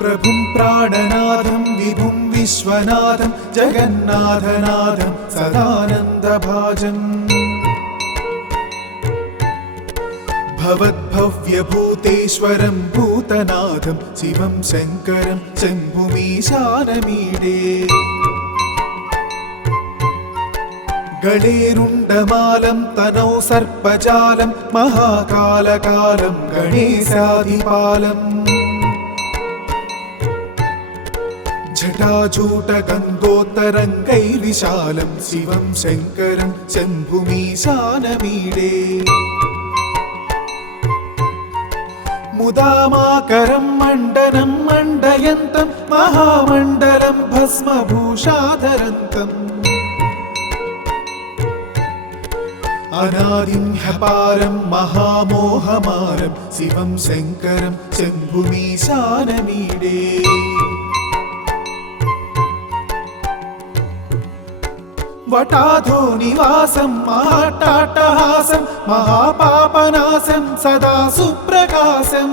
प्रभुं प्राणनाथं विभुं विश्वनाथं जगन्नाथनाथं सदानन्दभाजम् भवद्भव्यभूतेश्वरं भूतनाथं शिवं शङ्करं शम्भुमीशानमीडे गणेरुण्डमालं तनौ सर्पजालं महाकालकालं गणेशाधिपालम् जटाजूटगङ्गोत्तरङ्गैर्विशालं शिवं शङ्करं शम्भुमीशानमीडे मुदामाकरं मण्डनं मण्डयन्तं महामण्डलं भस्मभूषाधरन्तम् अनादिं ह्यपारं महामोहमारं शिवं शङ्करं शम्भुमीशानमीडे वटाधो निवासं महाट्टाट्टहासं महापापनाशं सदा सुप्रकाशम्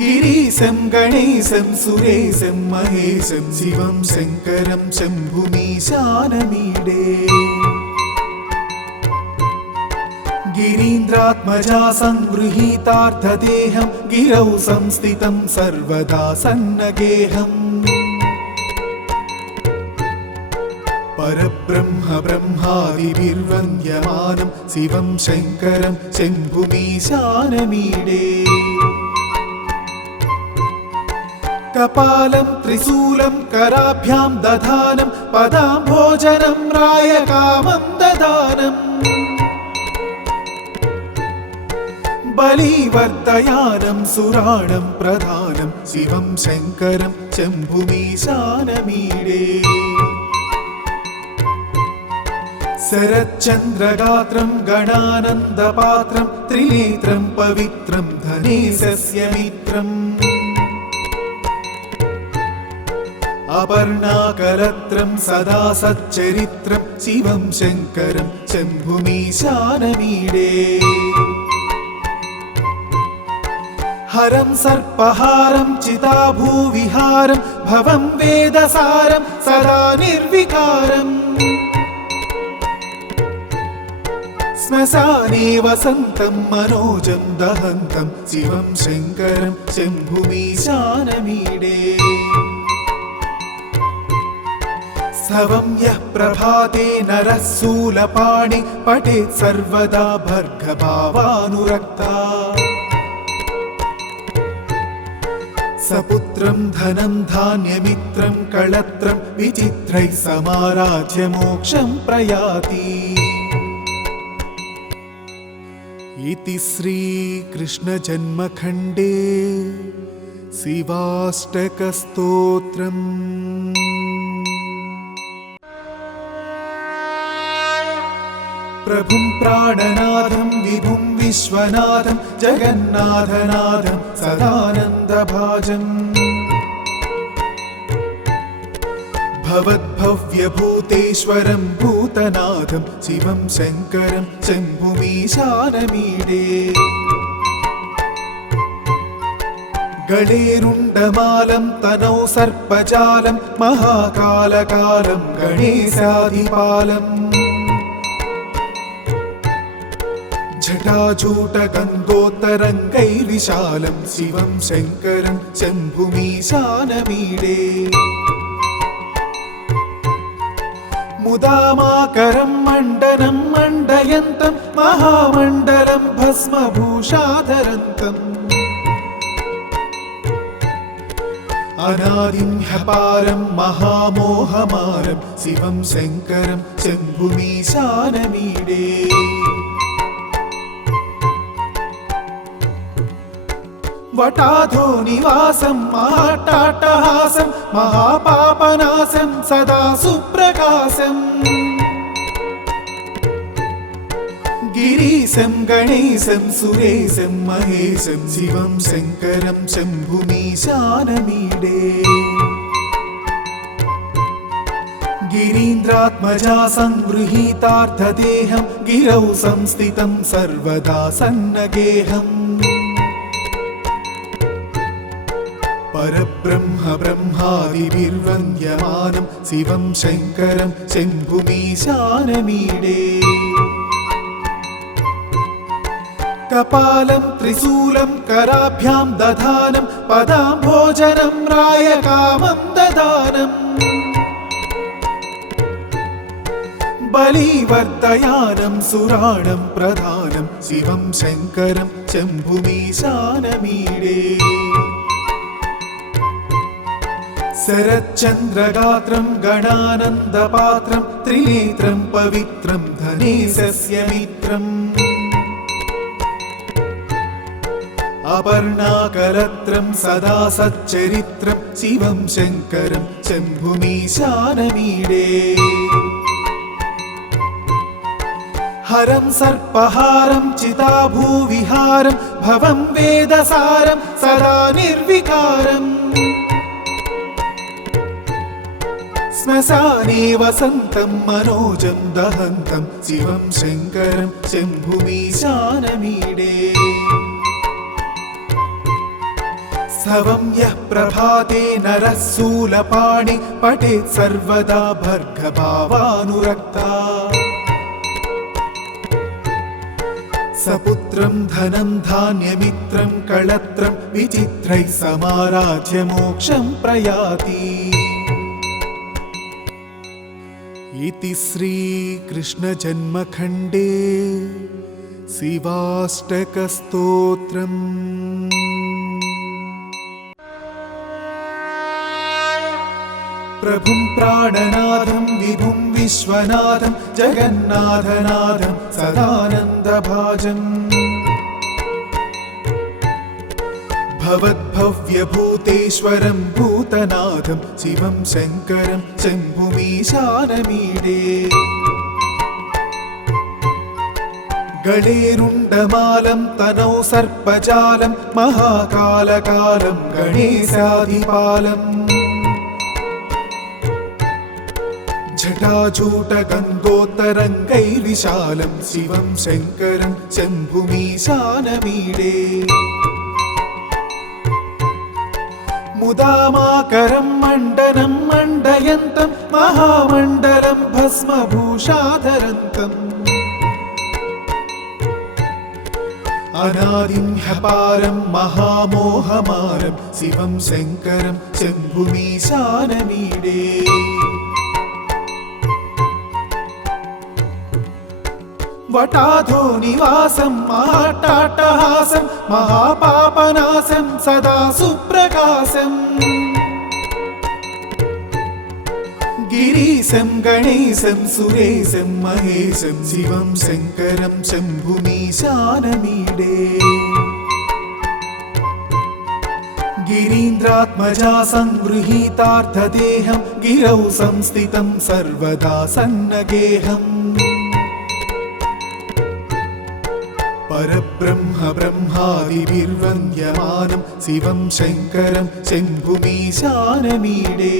गिरीशं गणेशं सुरेशं महेशं शिवं शङ्करं शम्भुमीशानमीडे गिरीन्द्रात्मजा संगृहीतार्थदेहं गिरौ संस्थितं सर्वदा सन्नगेहम् परब्रह्म ब्रह्मादिभिर्वन्द्यमानं शिवं शङ्करं शम्भुमीशानमीडे कपालं त्रिशूलं कराभ्यां दधानं पदाम्भोजनं रायकामं ददानम् बलिवर्धयानं सुराणं प्रधानं शिवं शङ्करं शम्भुमीशानमीडे शरच्चन्द्रगात्रं गणानन्दपात्रं त्रिनेत्रं पवित्रं धनेशस्य मित्रम् अपर्णाकलत्रं सदा सच्चरित्रं शिवं शङ्करं शम्भुमीशानमीडे हरं सर्पहारं चिताभूविहारं भवं वेदसारं सदा निर्विकारम् श्मशाने वसन्तं मनोजं दहन्तं शिवं शङ्करं शम्भुमीशानमीडे स्तवं यः प्रभाते नरः शूलपाणि पठेत् सर्वदा भर्गभावानुरक्ता सपुत्रं धनं धान्यमित्रं कळत्रं विचित्रैः समाराध्य मोक्षं प्रयाति। इति श्रीकृष्णजन्मखण्डे शिवाष्टकस्तोत्रम्। प्रभुं प्राणनाथं विभुं विश्वनाथं जगन्नाथनाथं सदानन्दभाजम् भवद्भव्यभूतेश्वरं भूतनाथं शिवं शङ्करं शम्भुमीशानमीडे गणेरुण्डमालं तनौ सर्पजालं महाकालकालं गणेशाधिपालम् जटाजूटगङ्गोत्तरङ्गैर्विशालं शिवं शङ्करं शम्भुमीशानमीडे मुदामाकरं मण्डनं मण्डयन्तं महामण्डलं भस्मभूषाधरन्तम् अनादिं ह्यपारं महामोहमारं शिवं शङ्करं शम्भुमीशानमीडे वटाधो निवासं महाट्टाट्टहासं महापापनाशं सदा सुप्रकाशम् गिरीशं गणेशं सुरेशं महेशं शिवं शङ्करं शम्भुमीशानमीडे गिरीन्द्रात्मजा संगृहीतार्थदेहं गिरौ संस्थितं सर्वदा सन्नगेहम् परब्रह्म ब्रह्मादिभिर्वन्द्यमानं शिवं शङ्करं शम्भुमीशानमीडे कपालं त्रिशूलं कराभ्यां दधानं पदाम्भोजनं रायकामं ददानम् बलिवर्धयानं सुराणं प्रधानं शिवं शङ्करं शम्भुमीशानमीडे शरच्चन्द्रगात्रं गणानन्दपात्रं त्रिनेत्रं पवित्रं धनेशस्य मित्रम् अपर्णाकलत्रं सदा सच्चरित्रं शिवं शङ्करं शम्भुमीशानमीडे हरं सर्पहारं चिताभूविहारं भवं वेदसारं सदा निर्विकारम् श्मशाने वसन्तं मनोजं दहन्तं शिवं शङ्करं शम्भुमीशानमीडे स्तवं यः प्रभाते नरः शूलपाणि पठेत् सर्वदा भर्गभावानुरक्ता सपुत्रं धनं धान्यमित्रं कळत्रं विचित्रैः समाराध्य मोक्षं प्रयाति इति श्रीकृष्णजन्मखण्डे शिवाष्टकस्तोत्रम् प्रभुं प्राणनाथं विभुं विश्वनाथं जगन्नाथनाथं सदानन्दभाजम् भवद्भव्यभूतेश्वरं भूतनाथं शिवं शङ्करं शम्भुमीशानमीडे गणेरुण्डमालं तनौ सर्पजालं महाकालकालं गणेशाधिपालम् जटाजूटगङ्गोत्तरङ्गैर्विशालं शिवं शङ्करं शम्भुमीशानमीडे मुदामाकरं मण्डनं मण्डयन्तं महामण्डलं भस्मभूषाधरन्तम् अनादिं ह्यपारं महामोहमारं शिवं शङ्करं शम्भुमीशानमीडे वटाधो निवासं महाट्टाट्टहासं महापापनाशं सदा सुप्रकाशम् गिरीशं गणेशं सुरेशं महेशं शिवं शङ्करं शम्भुमीशानमीडे गिरीन्द्रात्मजा संगृहीतार्थदेहं गिरौ संस्थितं सर्वदा सन्नगेहम् परब्रह्म ब्रह्मादिभिर्वन्द्यमानं शिवं शङ्करं शम्भुमीशानमीडे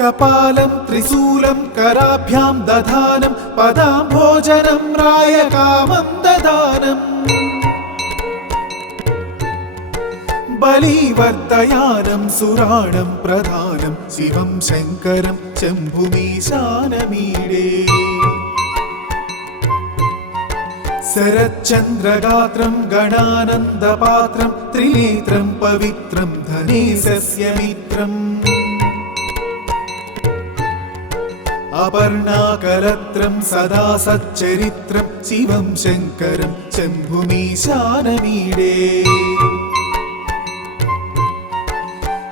कपालं त्रिशूलं कराभ्यां दधानं पदाम्भोजनं रायकामं ददानम् बलिवर्धयानं सुराणं प्रधानं शिवं शङ्करं शम्भुमीशानमीडे शरच्चन्द्रगात्रं गणानन्दपात्रं त्रिनेत्रं पवित्रं धनेशस्य मित्रम् अपर्णाकलत्रं सदा सच्चरित्रं शिवं शङ्करं शम्भुमीशानमीडे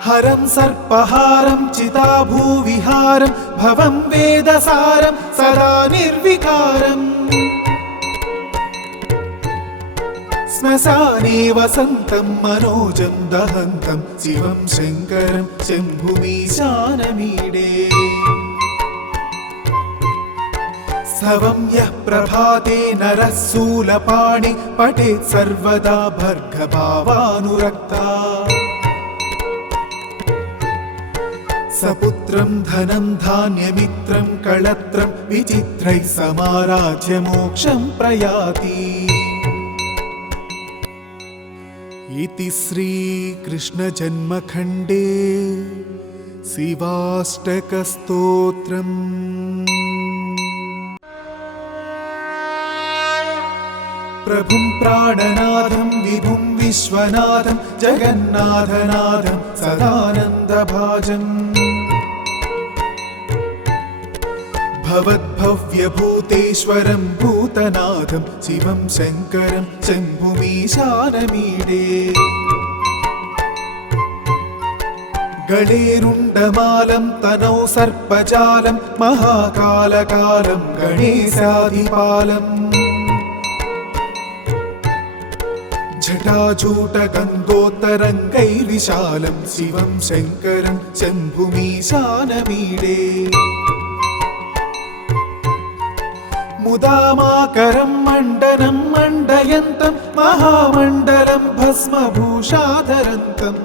हरं सर्पहारं चिताभूविहारं भवं वेदसारं सदा निर्विकारम् श्मशाने वसन्तं मनोजं दहन्तं शिवं शङ्करं शम्भुमीशानमीडे स्तवं यः प्रभाते नरः शूलपाणि पठेत् सर्वदा भर्गभावानुरक्ता सपुत्रं धनं धान्यमित्रं कळत्रं विचित्रैः समाराध्य मोक्षं प्रयाति इति श्रीकृष्णजन्मखण्डे शिवाष्टकस्तोत्रम्। प्रभुं प्राणनाथं विभुं विश्वनाथं जगन्नाथनाथं सदानन्दभाजम् भवद्भव्यभूतेश्वरं भूतनाथं शिवं शङ्करं शम्भुमीशानमीडे गणेरुण्डमालं तनौ सर्पजालं महाकालकालं गणेशाधिपालम् जटाजूटगङ्गोत्तरङ्गैर्विशालं शिवं शङ्करं शम्भुमीशानमीडे मुदामाकरं मण्डनं मण्डयन्तं महामण्डलं भस्मभूषाधरन्तम्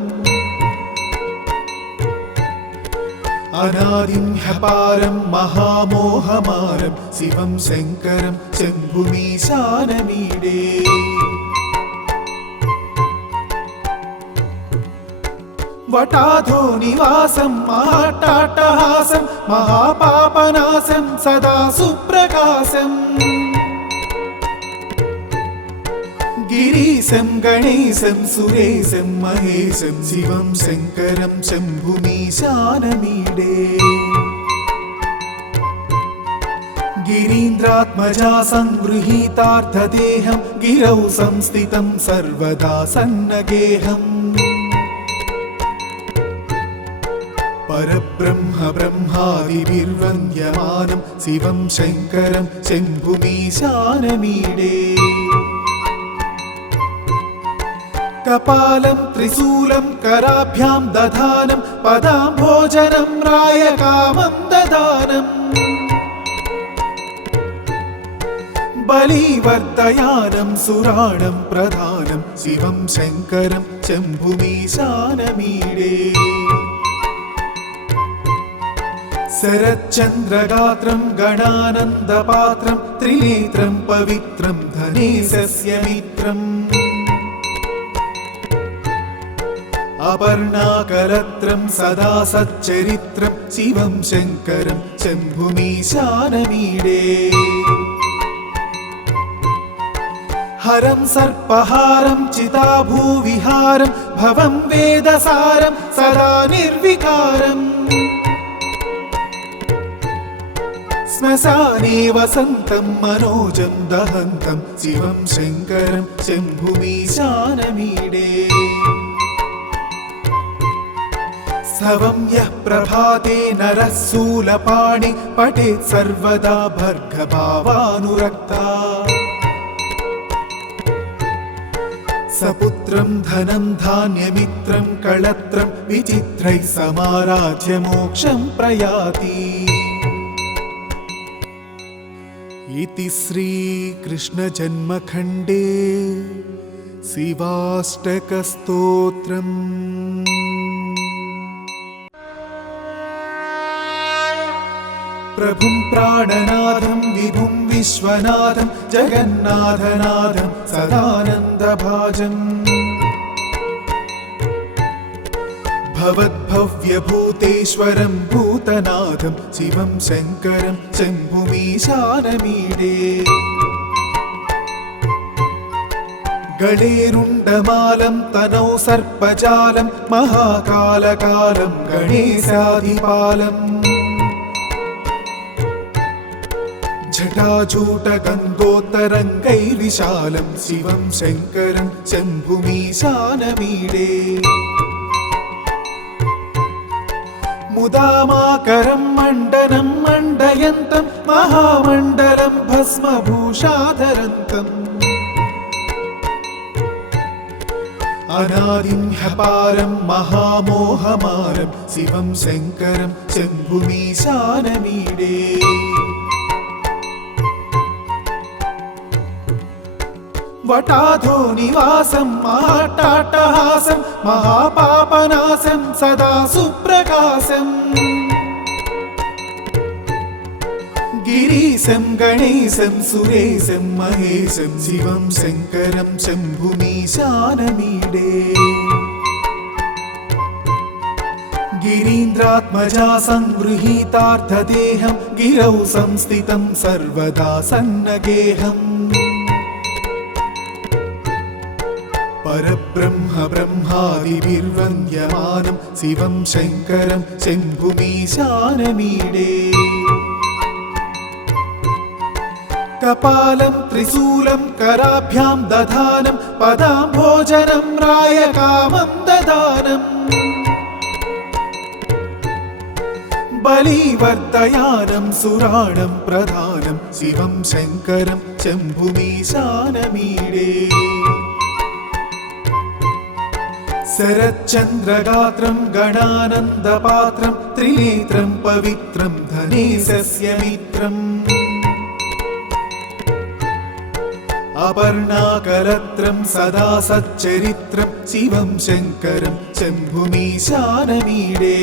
अनादिं ह्यपारं महामोहमारं शिवं शङ्करं शम्भुमीशानमीडे वटाधो निवासं महाट्टाट्टहासं महापापनाशं सदा सुप्रकाशं गिरीशं गणेशं सुरेशं महेशं शिवं शङ्करं शम्भुमीशानमीडे गिरीन्द्रात्मजा संगृहीतार्थदेहं गिरौ संस्थितं सर्वदा सन्नगेहम् परब्रह्म ब्रह्मादिभिर्वन्द्यमानं शिवं शङ्करं शम्भुमीशानमीडे कपालं त्रिशूलं कराभ्यां दधानं पदाम्भोजनं रायकामं ददानम् बलिवर्धयानं सुराणं प्रधानं शिवं शङ्करं शम्भुमीशानमीडे शरच्चन्द्रगात्रं गणानन्दपात्रं त्रिनेत्रं पवित्रं धनेशस्य मित्रम् अपर्णाकलत्रं सदा सच्चरित्रं शिवं शङ्करं शम्भुमीशानमीडे हरं सर्पहारं चिताभूविहारं भवं वेदसारं सदा निर्विकारम् श्मशाने वसन्तं मनोजं दहन्तं शिवं शङ्करं शम्भुमीशानमीडे स्तवं यः प्रभाते नरः शूलपाणि पठेत् सर्वदा भर्गभावानुरक्ता सपुत्रं धनं धान्यमित्रं कळत्रं विचित्रैः समाराध्य मोक्षं प्रयाति। इति श्रीकृष्णजन्मखण्डे शिवाष्टकस्तोत्रम्। प्रभुं प्राणनाथं विभुं विश्वनाथं जगन्नाथनाथं सदानन्दभाजम् भवद्भव्यभूतेश्वरं भूतनाथं शिवं शङ्करं शम्भुमीशानमीडे गणेरुण्डमालं तनौ सर्पजालं महाकालकालं गणेशाधिपालम् जटाजूटगङ्गोत्तरङ्गैर्विशालं शिवं शङ्करं शम्भुमीशानमीडे मुदामाकरं मण्डनं मण्डयन्तं महामण्डलं भस्मभूषाधरन्तम् अनादिं ह्यपारं महामोहमारं शिवं शङ्करं शम्भुमीशानमीडे वटाधो निवासं महाट्टाट्टहासं महापापनाशं सदा सुप्रकाशम् गिरीशं गणेशं सुरेशं महेशं शिवं शङ्करं शम्भुमीशानमीडे गिरीन्द्रात्मजा संगृहीतार्थदेहं गिरौ संस्थितं सर्वदा सन्नगेहम् परब्रह्म ब्रह्मादिभिर्वन्द्यमानं शिवं शङ्करं शम्भुमीशानमीडे कपालं त्रिशूलं कराभ्यां दधानं पदाम्भोजनं रायकामं ददानम् बलिवर्धयानं सुराणं प्रधानं शिवं शङ्करं शम्भुमीशानमीडे शरच्चन्द्रगात्रं गणानन्दपात्रं त्रिनेत्रं पवित्रं धनेशस्य मित्रम् अपर्णाकलत्रं सदा सच्चरित्रं शिवं शङ्करं शम्भुमीशानमीडे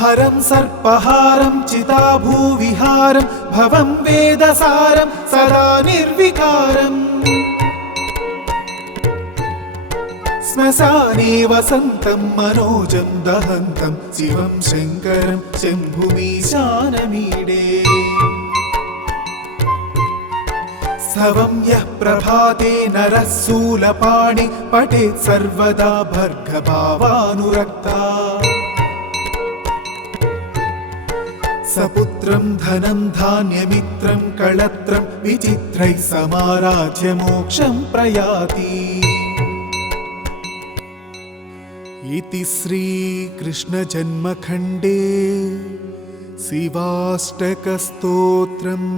हरं सर्पहारं चिताभूविहारं भवं वेदसारं सदा निर्विकारम् श्मशाने वसन्तं मनोजं दहन्तं शिवं शङ्करं शम्भुमीशानमीडे स्तवं यः प्रभाते नरः शूलपाणि पठेत् सर्वदा भर्गभावानुरक्ता सपुत्रं धनं धान्यमित्रं कळत्रं विचित्रैः समाराध्य मोक्षं प्रयाति इति श्रीकृष्णजन्मखण्डे शिवाष्टकस्तोत्रम्।